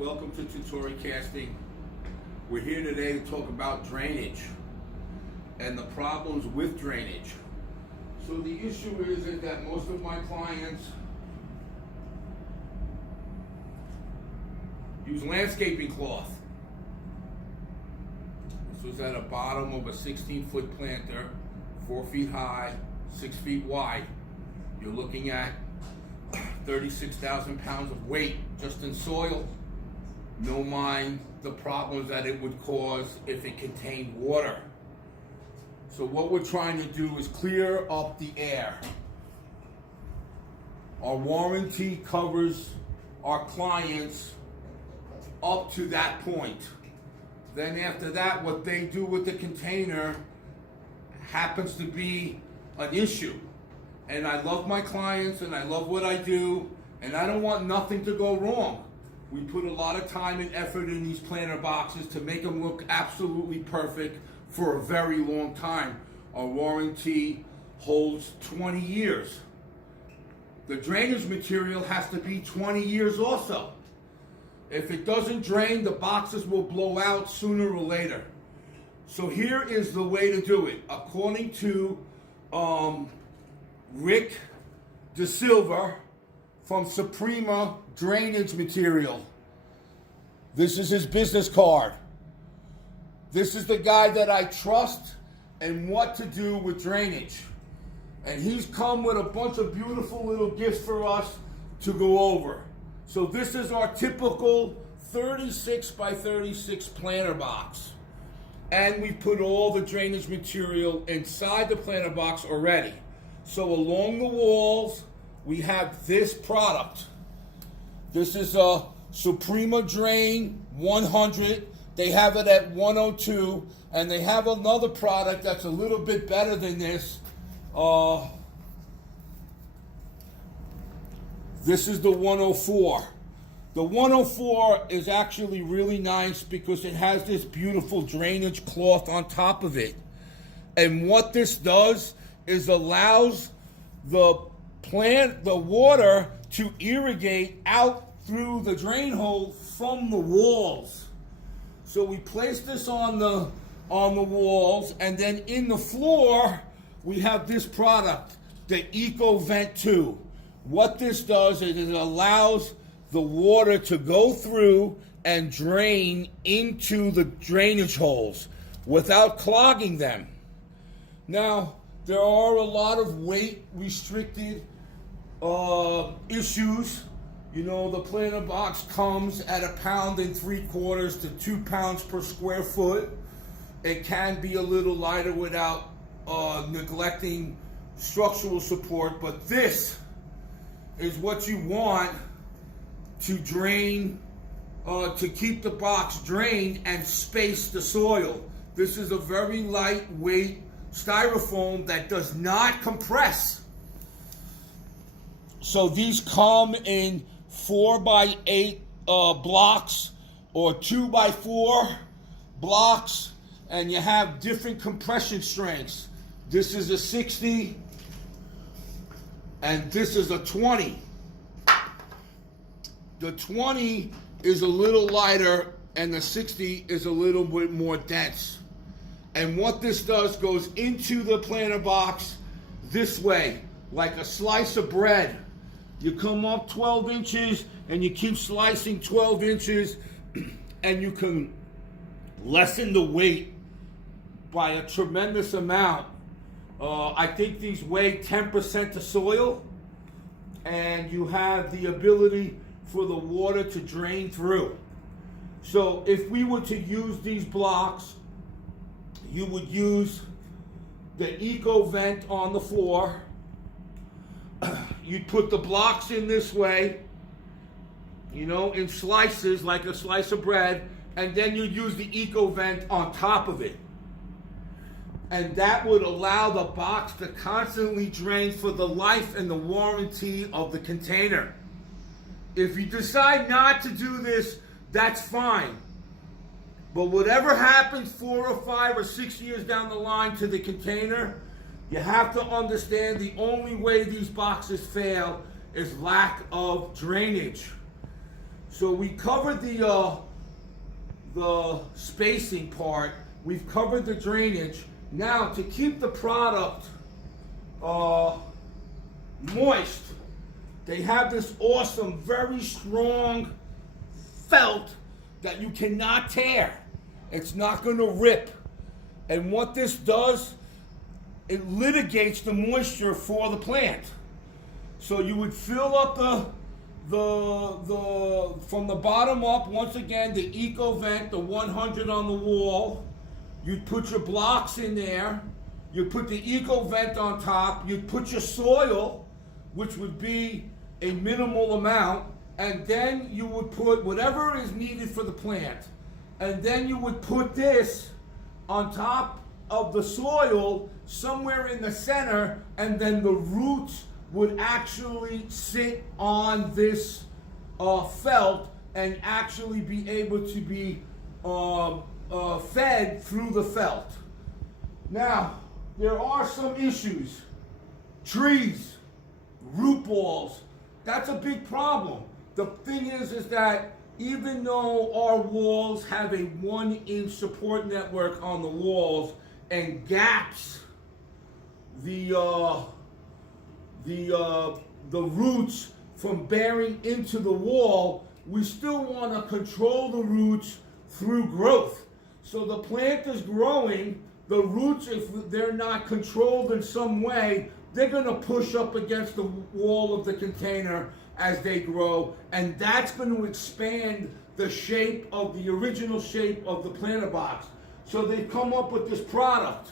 welcome to Tintori Casting. We're here today to talk about drainage and the problems with drainage. So the issue is that most of my clients use landscaping cloth. This was at the bottom of a 16-foot planter, 4 feet high, 6 feet wide. You're looking at 36,000 pounds of weight just in soil. No mind the problems that it would cause if it contained water. So what we're trying to do is clear up the air. Our warranty covers our clients up to that point. Then after that, what they do with the container happens to be an issue. And I love my clients and I love what I do, and I don't want nothing to go wrong. We put a lot of time and effort in these planter boxes to make them look absolutely perfect for a very long time. Our warranty holds 20 years. The drainage material has to be 20 years also. If it doesn't drain, the boxes will blow out sooner or later. So here is the way to do it. According to Rick DiSilva from Soprema Drainage Material. This is his business card. This is the guy that I trust and what to do with drainage. And he's come with a bunch of beautiful little gifts for us to go over. So this is our typical 36 by 36 planter box. And we put all the drainage material inside the planter box already. So along the walls, we have this product. This is a Soprema Drain 100. They have it at 102, and they have another product that's a little bit better than this. This is the 104. The 104 is actually really nice because it has this beautiful drainage cloth on top of it. And what this does is allows the water to irrigate out through the drain hole from the walls. So we place this on the walls, and then in the floor we have this product, the Eco Vent 2. What this does is it allows the water to go through and drain into the drainage holes without clogging them. Now, there are a lot of weight restricted issues. You know, the planter box comes at 1.75 pounds to 2 pounds per square foot. It can be a little lighter without neglecting structural support, but this is what you want to drain, to keep the box drained and space the soil. This is a very lightweight styrofoam that does not compress. So these come in 4x8 blocks or 2x4 blocks, and you have different compression strengths. This is a 60 and this is a 20. The 20 is a little lighter and the 60 is a little bit more dense. And what this does goes into the planter box this way, like a slice of bread. You come up 12 inches and you keep slicing 12 inches and you can lessen the weight by a tremendous amount. I think these weigh 10% of soil, and you have the ability for the water to drain through. So if we were to use these blocks, you would use the Eco Vent on the floor. You'd put the blocks in this way, you know, in slices like a slice of bread, and then you'd use the Eco Vent on top of it. And that would allow the box to constantly drain for the life and the warranty of the container. If you decide not to do this, that's fine. But whatever happens 4 or 5 or 6 years down the line to the container, you have to understand the only way these boxes fail is lack of drainage. So we covered the spacing part. We've covered the drainage. Now, to keep the product moist, they have this awesome, very strong felt that you cannot tear. It's not going to rip. And what this does, it litigates the moisture for the plant. So you would fill up the from the bottom up, once again, the eco vent, the 100 on the wall. You'd put your blocks in there. You'd put the eco vent on top. You'd put your soil, which would be a minimal amount, and then you would put whatever is needed for the plant. And then you would put this on top of the soil somewhere in the center, and then the roots would actually sit on this felt and actually be able to be fed through the felt. Now, there are some issues. Trees, root balls, that's a big problem. The thing is that even though our walls have a 1-inch support network on the walls and gaps the roots from bearing into the wall, we still want to control the roots through growth. So the plant is growing, the roots, if they're not controlled in some way, they're going to push up against the wall of the container as they grow, and that's going to expand the shape of the original shape of the planter box. So they've come up with this product.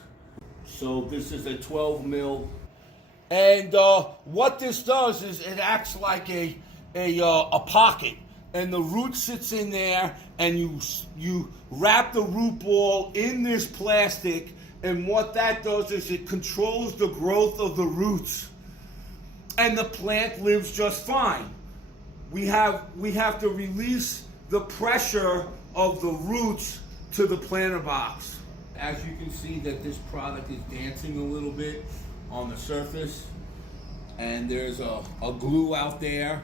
So this is a 12 mil. And what this does is it acts like a pocket, and the root sits in there, and you wrap the root ball in this plastic, and what that does is it controls the growth of the roots, and the plant lives just fine. We have to release the pressure of the roots to the planter box. As you can see that this product is dancing a little bit on the surface, and there's a glue out there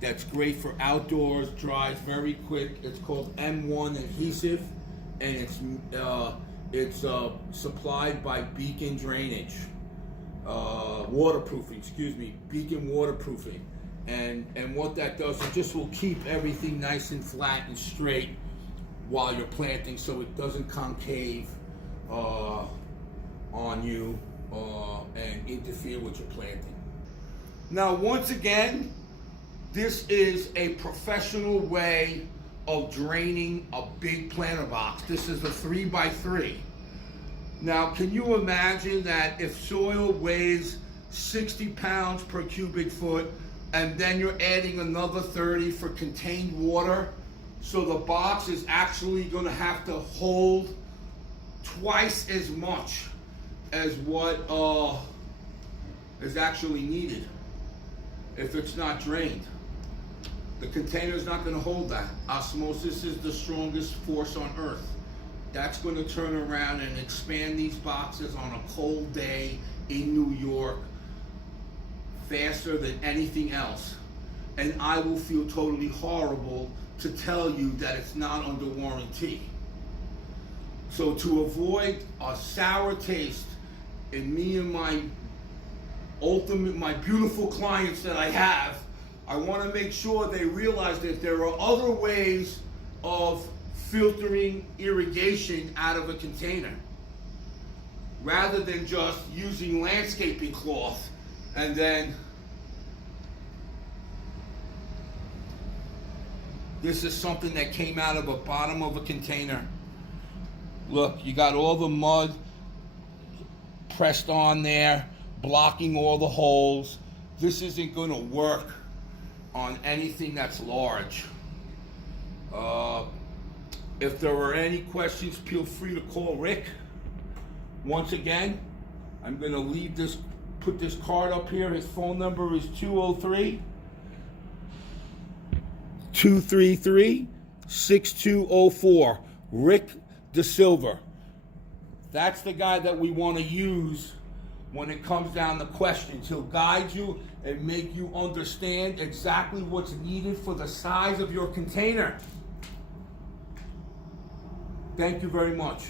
that's great for outdoors, dries very quick. It's called M1 adhesive, and it's supplied by Beacon Drainage, waterproofing, Beacon waterproofing, and what that does, it just will keep everything nice and flat and straight while you're planting, so it doesn't concave on you and interfere with your planting. Now, once again, this is a professional way of draining a big planter box. This is a 3x3. Now, can you imagine that if soil weighs 60 pounds per cubic foot, and then you're adding another 30 for contained water, so the box is actually going to have to hold twice as much as what is actually needed if it's not drained. The container is not going to hold that. Osmosis is the strongest force on earth. That's going to turn around and expand these boxes on a cold day in New York faster than anything else. And I will feel totally horrible to tell you that it's not under warranty. So to avoid a sour taste in me and my beautiful clients that I have, I want to make sure they realize that there are other ways of filtering irrigation out of a container, rather than just using landscaping cloth. And then this is something that came out of the bottom of a container. Look, you got all the mud pressed on there, blocking all the holes. This isn't going to work on anything that's large. If there are any questions, feel free to call Rick. Once again, I'm going to put this card up here. His phone number is 203-233-6204. Rick DiSilva. That's the guy that we want to use when it comes down to questions. He'll guide you and make you understand exactly what's needed for the size of your container. Thank you very much.